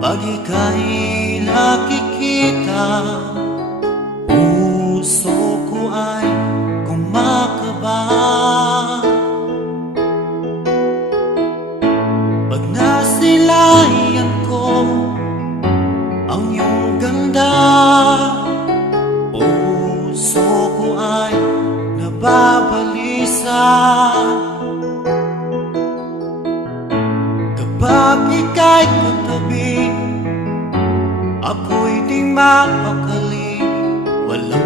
Pag ika'y nakikita, puso ko ay kumakaba. Pag nasilayan ko ang iyong ganda, puso ko ay nababalisa. Kapag ika'y katabi, ako'y di mapakali. Walang